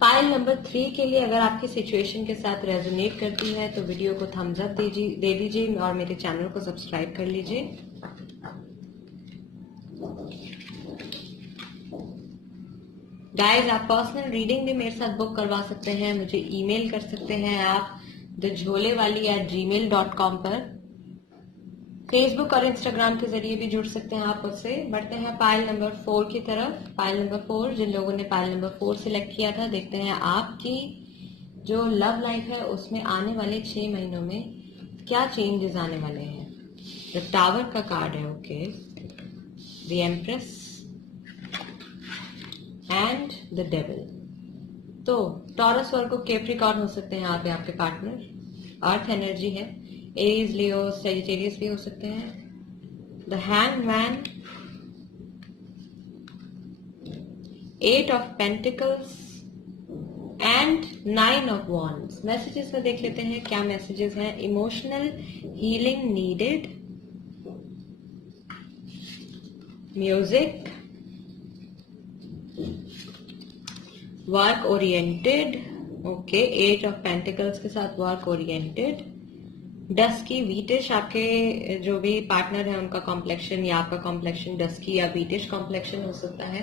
पाइल नंबर 3 के लिए। अगर आपकी सिचुएशन के साथ रेजोनेट करती है तो वीडियो को थम्स अप दे दीजिए और मेरे चैनल को सब्सक्राइब कर लीजिए। गाइज, आप पर्सनल रीडिंग भी मेरे साथ बुक करवा सकते हैं, मुझे ईमेल कर सकते हैं आप thejholewali@gmail.com पर। फेसबुक और इंस्टाग्राम के जरिए भी जुड़ सकते हैं आप उससे। बढ़ते हैं पाइल नंबर 4 की तरफ। पाइल नंबर 4, जिन लोगों ने पाइल नंबर 4 सिलेक्ट किया था, देखते हैं आपकी जो लव लाइफ है उसमें आने वाले 6 महीनों में क्या चेंजेस आने वाले हैं। द टावर का कार्ड है, okay, the empress and the devil. तो टॉरस, वर्गो, कैप्रिकॉर्न हो सकते हैं आप या आपके पार्टनर। अर्थ एनर्जी है, एरीज, लियो, सेजिटेरियस भी हो सकते हैं। The hangman, 8 of pentacles and 9 of wands. Messages में देख लेते हैं क्या मैसेजेस हैं। Emotional healing needed, music, work oriented, okay, 8 of pentacles के साथ वर्क ओरिएंटेड। डस्की वीटिश, आपके जो भी पार्टनर है उनका कॉम्प्लेक्शन या आपका कॉम्प्लेक्शन डस्की या वीटिश कॉम्प्लेक्शन हो सकता है।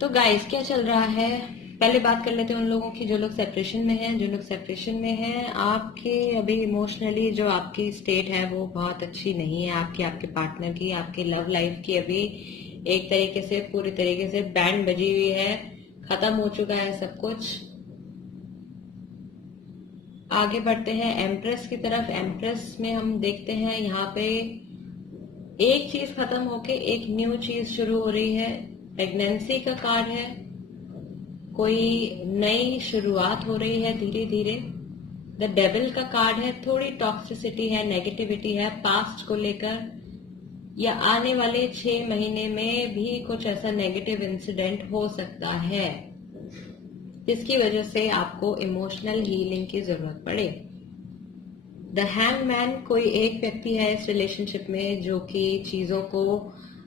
तो गाइस क्या चल रहा है, पहले बात कर लेते हैं उन लोगों की जो लोग सेपरेशन में हैं। जो लोग सेपरेशन में हैं, आपके अभी इमोशनली जो आपकी स्टेट है वो बहुत अच्छी नहीं है। आपके पार्टनर की, आपकी लव लाइफ की अभी एक तरीके से पूरी तरीके से बैंड बजी हुई है, खत्म हो चुका है सब कुछ। आगे बढ़ते हैं एम्प्रेस की तरफ। एम्प्रेस में हम देखते हैं यहाँ पे एक चीज खत्म होके एक न्यू चीज शुरू हो रही है। प्रेगनेंसी का कार्ड है, कोई नई शुरुआत हो रही है धीरे धीरे। द डेविल का कार्ड है, थोड़ी टॉक्सिसिटी है, नेगेटिविटी है पास्ट को लेकर, या आने वाले 6 महीने में भी कुछ ऐसा नेगेटिव इंसिडेंट हो सकता है जिसकी वजह से आपको इमोशनल हीलिंग की जरूरत पड़े। द हैंगमैन, कोई एक व्यक्ति है इस रिलेशनशिप में जो कि चीजों को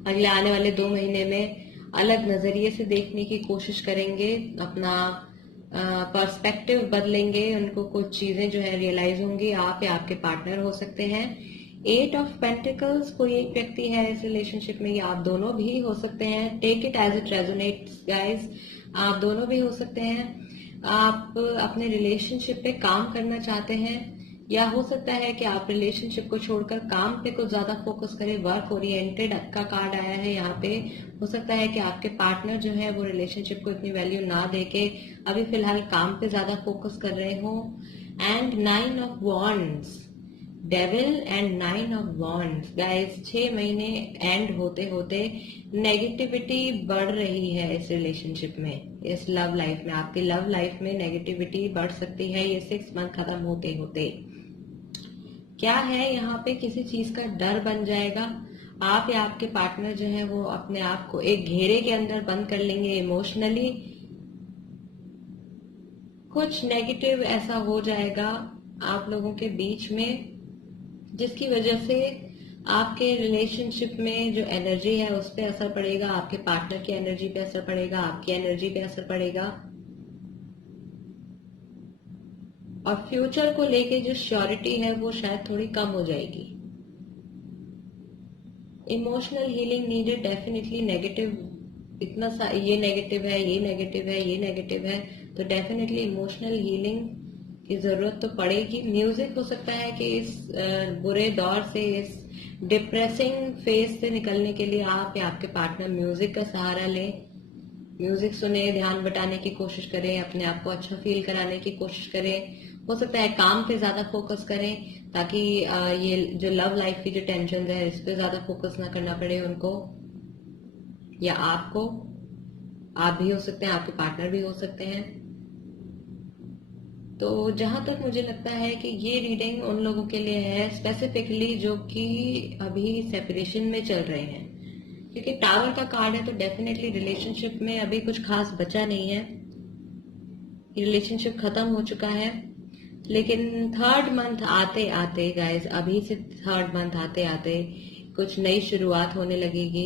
अगले आने वाले 2 महीने में अलग नजरिए से देखने की कोशिश करेंगे, अपना पर्सपेक्टिव बदलेंगे, उनको कुछ चीजें जो है रियलाइज होंगी। आप या आपके पार्टनर हो सकते हैं। 8 ऑफ पेंटिकल्स, कोई एक व्यक्ति है इस रिलेशनशिप में या आप दोनों भी हो सकते हैं। Take it as it resonates guys, आप दोनों भी हो सकते हैं। आप अपने रिलेशनशिप पे काम करना चाहते हैं, या हो सकता है कि आप रिलेशनशिप को छोड़कर काम पे कुछ ज्यादा फोकस करें। वर्क ओरिएंटेड का कार्ड आया है यहाँ पे। हो सकता है कि आपके पार्टनर जो है वो रिलेशनशिप को इतनी वैल्यू ना देके अभी फिलहाल काम पे ज्यादा फोकस कर रहे हो। And 9 of wands, devil and 9 of wands guys, 6 महीने एंड होते होते नेगेटिविटी बढ़ रही है इस रिलेशनशिप में, इस लव लाइफ में। आपकी लव लाइफ में नेगेटिविटी बढ़ सकती है ये 6 मंथ खत्म होते होते। क्या है यहाँ पे, किसी चीज का डर बन जाएगा। आप या आपके पार्टनर जो है वो अपने आप को एक घेरे के अंदर बंद कर लेंगे इमोशनली। कुछ नेगेटिव ऐसा हो जाएगा आप लोगों के बीच में जिसकी वजह से आपके रिलेशनशिप में जो एनर्जी है उस पर असर पड़ेगा, आपके पार्टनर की एनर्जी पे असर पड़ेगा, आपकी एनर्जी पे असर पड़ेगा। और फ्यूचर को लेके जो श्योरिटी है वो शायद थोड़ी कम हो जाएगी। Emotional healing needed, definitely. Negative इतना सा, ये नेगेटिव है, ये नेगेटिव है, ये नेगेटिव है, तो डेफिनेटली इमोशनल हीलिंग की जरूरत तो पड़ेगी। म्यूजिक हो सकता है कि इस बुरे दौर से, इस डिप्रेसिंग फेज से निकलने के लिए आप या आपके पार्टनर म्यूजिक का सहारा लें। म्यूजिक सुने, ध्यान बटाने की कोशिश करें, अपने आप को अच्छा फील कराने की कोशिश करें। हो सकता है काम पे ज्यादा फोकस करें ताकि ये जो लव लाइफ की जो टेंशन है इस पे ज्यादा फोकस ना करना पड़े उनको या आपको। आप भी हो सकते हैं, आपके पार्टनर भी हो सकते हैं। तो जहां तक मुझे लगता है कि ये रीडिंग उन लोगों के लिए है स्पेसिफिकली जो कि अभी सेपरेशन में चल रहे हैं, क्योंकि टावर का कार्ड है तो डेफिनेटली रिलेशनशिप में अभी कुछ खास बचा नहीं है, रिलेशनशिप खत्म हो चुका है। लेकिन 3rd मंथ आते आते गाइस, अभी से 3rd मंथ आते आते कुछ नई शुरुआत होने लगेगी।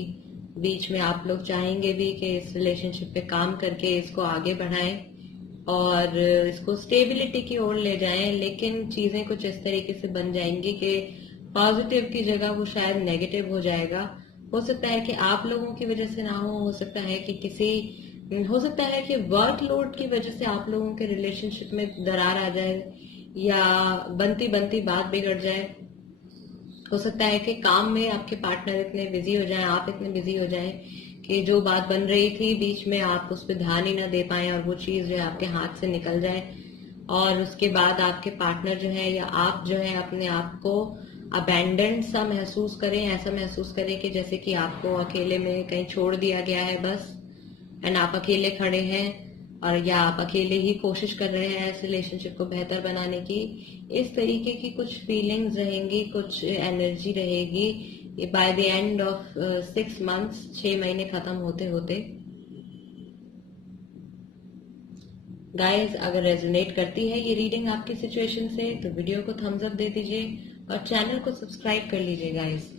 बीच में आप लोग चाहेंगे भी कि इस रिलेशनशिप पे काम करके इसको आगे बढ़ाएं और इसको स्टेबिलिटी की ओर ले जाएं, लेकिन चीजें कुछ इस तरीके से बन जाएंगी कि पॉजिटिव की जगह वो शायद नेगेटिव हो जाएगा। हो सकता है कि आप लोगों की वजह से ना हो सकता है कि हो सकता है कि वर्कलोड की वजह से आप लोगों के रिलेशनशिप में दरार आ जाए या बनती बनती बात बिगड़ जाए। हो सकता है कि काम में आपके पार्टनर इतने बिजी हो जाएं, आप इतने बिजी हो जाएं कि जो बात बन रही थी बीच में आप उस पर ध्यान ही ना दे पाए और वो चीज जो है आपके हाथ से निकल जाए, और उसके बाद आपके पार्टनर जो है या आप जो है अपने आप को अबैंडन सा महसूस करें, ऐसा महसूस करें कि जैसे कि आपको अकेले में कहीं छोड़ दिया गया है बस, एंड आप अकेले खड़े हैं और या आप अकेले ही कोशिश कर रहे हैं इस रिलेशनशिप को बेहतर बनाने की। इस तरीके की कुछ फीलिंग्स रहेंगी, कुछ एनर्जी रहेगी by the end of 6 months, 6 महीने खत्म होते होते। गाइस अगर रेजोनेट करती है ये रीडिंग आपकी सिचुएशन से तो वीडियो को थम्स अप दे दीजिए और चैनल को सब्सक्राइब कर लीजिए गाइस।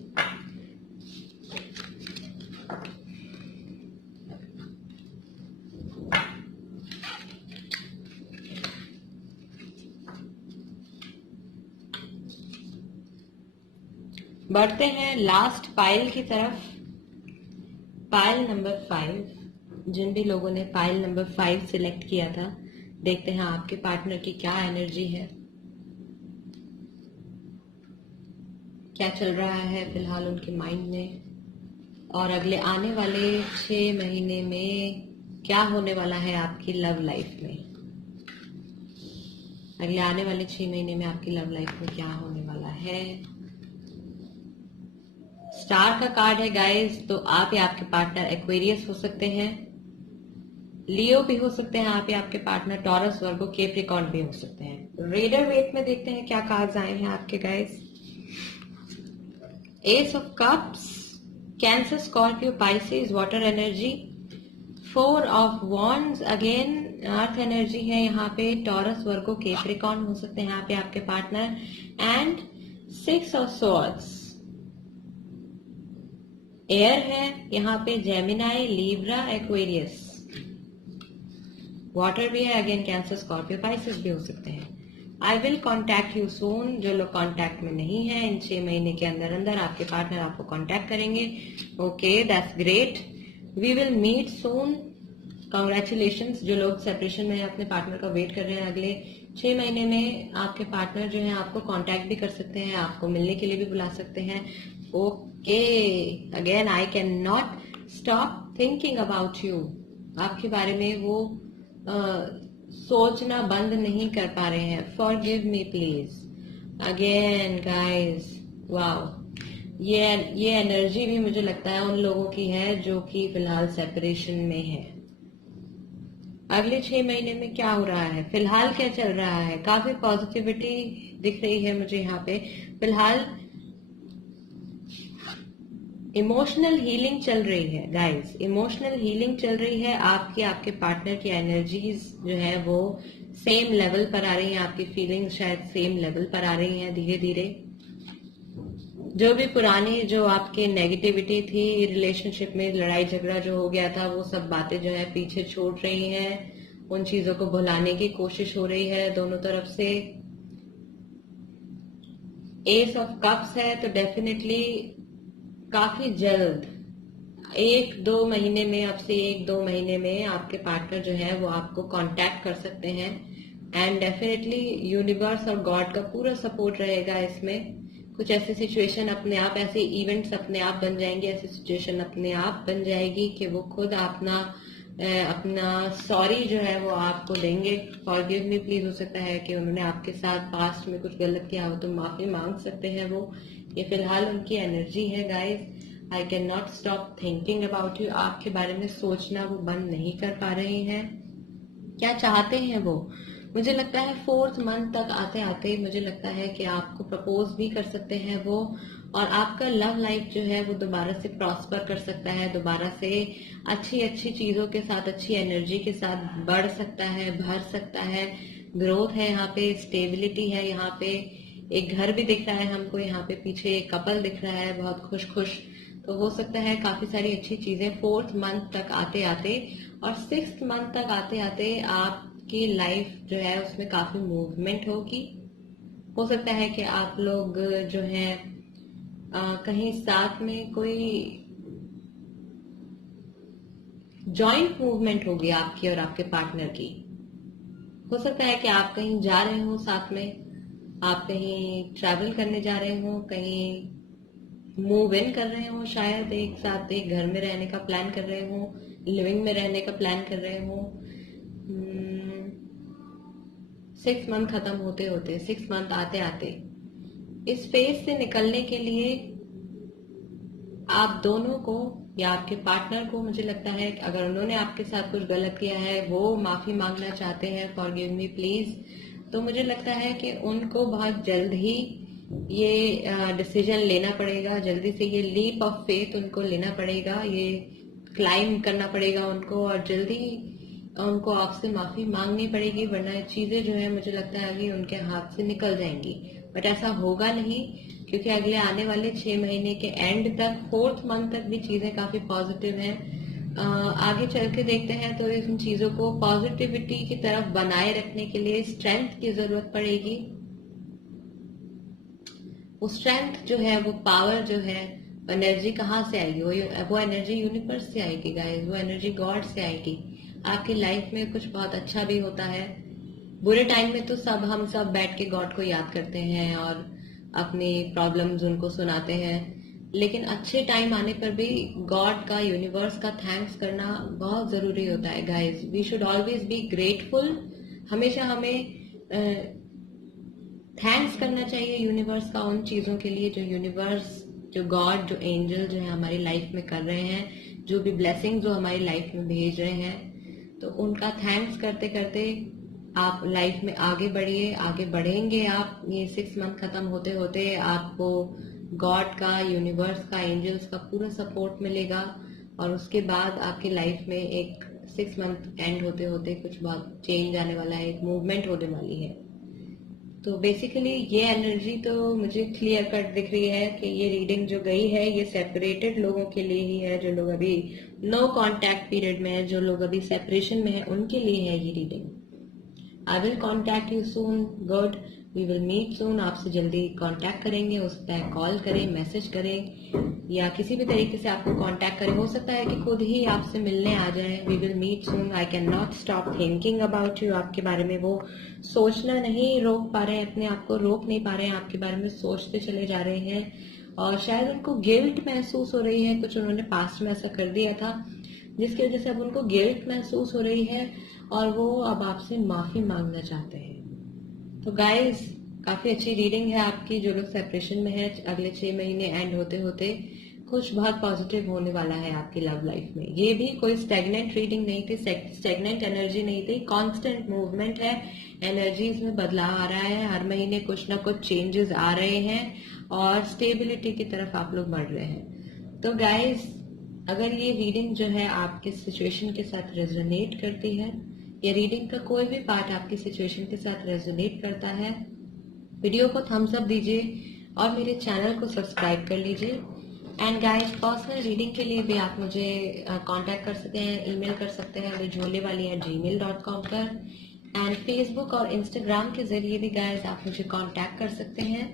बढ़ते हैं लास्ट पाइल की तरफ। Pile number 5। जिन भी लोगों ने पाइल नंबर 5 सिलेक्ट किया था, देखते हैं आपके पार्टनर की क्या एनर्जी है, क्या चल रहा है फिलहाल उनके माइंड में, और अगले आने वाले 6 महीने में क्या होने वाला है आपकी लव लाइफ में। अगले आने वाले 6 महीने में आपकी लव लाइफ में क्या होने वाला है। स्टार का कार्ड है गाइस, तो आप या आपके पार्टनर एक्वेरियस हो सकते हैं, लियो भी हो सकते हैं आप या आपके पार्टनर, टॉरस, वर्गो, कैप्रिकॉर्न भी हो सकते हैं। रेडर वेट में देखते हैं क्या कार्ड्स आए हैं आपके guys. S of cups, cancer, Scorpio, Pisces, water energy. 4 of wands, again earth energy है यहाँ पे, टॉरस, वर्गो, कैप्रिकॉर्न हो सकते हैं आप या आपके partner. And 6 of swords, air है यहाँ पे, जेमिनाई, लीब्रा, एक्वेरियस। वाटर भी है, अगेन कैंसर, स्कॉर्पियो, पाइसेस भी हो सकते हैं। आई विल कॉन्टैक्ट यू सून। जो लोग कॉन्टैक्ट में नहीं है, इन 6 महीने के अंदर अंदर आपके पार्टनर आपको कॉन्टैक्ट करेंगे। Okay, that's great, we will meet soon. Congratulations. जो लोग सेपरेशन में अपने पार्टनर का वेट कर रहे हैं, अगले 6 महीने में आपके पार्टनर जो है आपको कॉन्टैक्ट भी कर सकते हैं, आपको मिलने के लिए भी बुला सकते हैं। Okay, again I can not stop thinking about you. आपके बारे में वो सोचना बंद नहीं कर पा रहे हैं। Forgive me please. Again guys, wow, ये एनर्जी भी मुझे लगता है उन लोगों की है जो कि फिलहाल सेपरेशन में है। अगले 6 महीने में क्या हो रहा है, फिलहाल क्या चल रहा है, काफी पॉजिटिविटी दिख रही है मुझे यहाँ पे। फिलहाल इमोशनल हीलिंग चल रही है गाइस, इमोशनल हीलिंग चल रही है। आपकी आपके पार्टनर की एनर्जीज जो है वो सेम लेवल पर आ रही हैं, आपकी फीलिंग्स शायद सेम लेवल पर आ रही हैं धीरे धीरे। जो भी पुरानी जो आपके नेगेटिविटी थी रिलेशनशिप में, लड़ाई झगड़ा जो हो गया था, वो सब बातें जो है पीछे छूट रही हैं। उन चीजों को भुलाने की कोशिश हो रही है दोनों तरफ से। एस ऑफ कप्स है, तो डेफिनेटली काफी जल्द 1-2 महीने में, अब से 1-2 महीने में आपके पार्टनर जो है वो आपको कांटेक्ट कर सकते हैं। एंड डेफिनेटली यूनिवर्स और गॉड का पूरा सपोर्ट रहेगा इसमें। कुछ ऐसी सिचुएशन अपने आप, ऐसे इवेंट्स अपने आप बन जाएंगे, ऐसी सिचुएशन अपने आप बन जाएगी कि वो खुद अपना सॉरी जो है वो आपको देंगे। Forgive me please. हो सकता है कि उन्होंने आपके साथ पास्ट में कुछ गलत किया हो तो माफी मांग सकते हैं वो। ये फिलहाल उनकी एनर्जी है guys. I can not stop thinking about you. आपके बारे में सोचना वो बंद नहीं कर पा रहे हैं। क्या चाहते हैं वो, मुझे लगता है 4th मंथ तक आते आते मुझे लगता है कि आपको प्रपोज भी कर सकते हैं वो, और आपका लव लाइफ जो है वो दोबारा से प्रॉस्पर कर सकता है, दोबारा से अच्छी अच्छी चीजों के साथ, अच्छी एनर्जी के साथ बढ़ सकता है, भर सकता है। ग्रोथ है यहाँ पे, स्टेबिलिटी है यहाँ पे, एक घर भी दिख रहा है हमको यहाँ पे, पीछे एक कपल दिख रहा है बहुत खुश खुश। तो हो सकता है काफी सारी अच्छी चीजें 4th मंथ तक आते आते और 6th मंथ तक आते आते आपकी लाइफ जो है उसमें काफी मूवमेंट होगी। हो सकता है कि आप लोग जो है कहीं साथ में कोई जॉइंट मूवमेंट होगी आपकी और आपके पार्टनर की। हो सकता है कि आप कहीं जा रहे हो साथ में, आप कहीं ट्रैवल करने जा रहे हो, कहीं मूव इन कर रहे हो, शायद एक साथ एक घर में रहने का प्लान कर रहे हो, लिविंग में रहने का प्लान कर रहे हो। 6 मंथ खत्म होते होते, 6 मंथ आते आते इस फेज से निकलने के लिए आप दोनों को या आपके पार्टनर को, मुझे लगता है कि अगर उन्होंने आपके साथ कुछ गलत किया है, वो माफी मांगना चाहते हैं, फॉरगिव मी प्लीज, तो मुझे लगता है कि उनको बहुत जल्द ही ये डिसीजन लेना पड़ेगा, जल्दी से ये लीप ऑफ फेथ उनको लेना पड़ेगा, ये क्लाइम करना पड़ेगा उनको, और जल्दी उनको आपसे माफी मांगनी पड़ेगी, वरना चीजें जो है मुझे लगता है अभी उनके हाथ से निकल जाएंगी। बट ऐसा होगा नहीं, क्योंकि अगले आने वाले 6 महीने के एंड तक, 4th मंथ तक भी चीजें काफी पॉजिटिव हैं। आगे चल के देखते हैं तो इन चीजों को पॉजिटिविटी की तरफ बनाए रखने के लिए स्ट्रेंथ की जरूरत पड़ेगी। वो स्ट्रेंथ जो है, वो पावर जो है, एनर्जी कहाँ से आएगी? वो एनर्जी यूनिवर्स से आएगी गाइस, वो एनर्जी गॉड से आएगी। आपकी लाइफ में कुछ बहुत अच्छा भी होता है। बुरे टाइम में तो हम सब बैठ के गॉड को याद करते हैं और अपनी प्रॉब्लम्स उनको सुनाते हैं, लेकिन अच्छे टाइम आने पर भी गॉड का, यूनिवर्स का थैंक्स करना बहुत जरूरी होता है guys. We should always be grateful. हमेशा हमें थैंक्स करना चाहिए यूनिवर्स का उन चीजों के लिए जो यूनिवर्स, जो गॉड, जो एंजल जो है हमारी लाइफ में कर रहे हैं, जो भी ब्लेसिंग जो हमारी लाइफ में भेज रहे हैं। तो उनका थैंक्स करते करते आप लाइफ में आगे बढ़िए, आगे बढ़ेंगे आप। ये 6 मंथ खत्म होते होते आपको गॉड का, यूनिवर्स का, एंजल्स का पूरा सपोर्ट मिलेगा और उसके बाद आपकी लाइफ में एक 6 मंथ एंड होते होते कुछ बहुत चेंज आने वाला है, एक मूवमेंट होने वाली है। तो बेसिकली ये एनर्जी तो मुझे क्लियर कट दिख रही है कि ये रीडिंग जो गई है ये सेपरेटेड लोगों के लिए ही है, जो लोग अभी नो कांटेक्ट पीरियड में है, जो लोग अभी सेपरेशन में है, उनके लिए है ये reading. I will contact you soon, good, we will meet soon. आपसे जल्दी कांटेक्ट करेंगे, उस पर कॉल करें, मैसेज करें या किसी भी तरीके से आपको कांटेक्ट करें। हो सकता है कि खुद ही आपसे मिलने आ जाए। We will meet soon. I can not stop thinking about you. आपके बारे में वो सोचना नहीं रोक पा रहे हैं, अपने आप को रोक नहीं पा रहे हैं, आपके बारे में सोचते चले जा रहे हैं और शायद उनको गिल्ट महसूस हो रही है। कुछ उन्होंने पास्ट में ऐसा कर दिया था जिसकी वजह से अब उनको गिल्ट महसूस हो रही है और वो अब आपसे माफी मांगना चाहते हैं। तो गाइस, काफी अच्छी रीडिंग है आपकी। जो लोग सेपरेशन में है, अगले 6 महीने एंड होते होते कुछ बहुत पॉजिटिव होने वाला है आपकी लव लाइफ में। ये भी कोई स्टेगनेंट रीडिंग नहीं थी, स्टेगनेंट एनर्जी नहीं थी, कांस्टेंट मूवमेंट है। एनर्जीज में बदलाव आ रहा है, हर महीने कुछ ना कुछ चेंजेस आ रहे हैं और स्टेबिलिटी की तरफ आप लोग बढ़ रहे हैं। तो गाइस, अगर ये रीडिंग जो है आपके सिचुएशन के साथ रेजोनेट करती है, या रीडिंग का कोई भी पार्ट आपकी सिचुएशन के साथ रेजोनेट करता है, वीडियो को थम्स अप दीजिए और मेरे चैनल को सब्सक्राइब कर लीजिए। एंड गाइस, पर्सनल रीडिंग के लिए भी आप मुझे कांटेक्ट कर सकते हैं, ईमेल कर सकते हैं bijoliwali@gmail.com पर। एंड फेसबुक और इंस्टाग्राम के जरिए भी गाइस आप मुझे कांटेक्ट कर सकते हैं।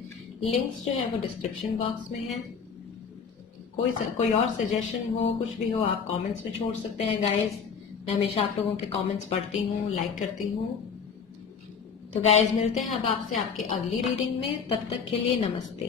लिंक्स जो है वो डिस्क्रिप्शन बॉक्स में है। कोई और सजेशन हो, कुछ भी हो, आप कमेंट्स में छोड़ सकते हैं गाइस। मैं हमेशा आप लोगों के कमेंट्स पढ़ती हूँ, लाइक करती हूँ। तो गाइस, मिलते हैं अब आपसे आपके अगली रीडिंग में। तब तक के लिए नमस्ते।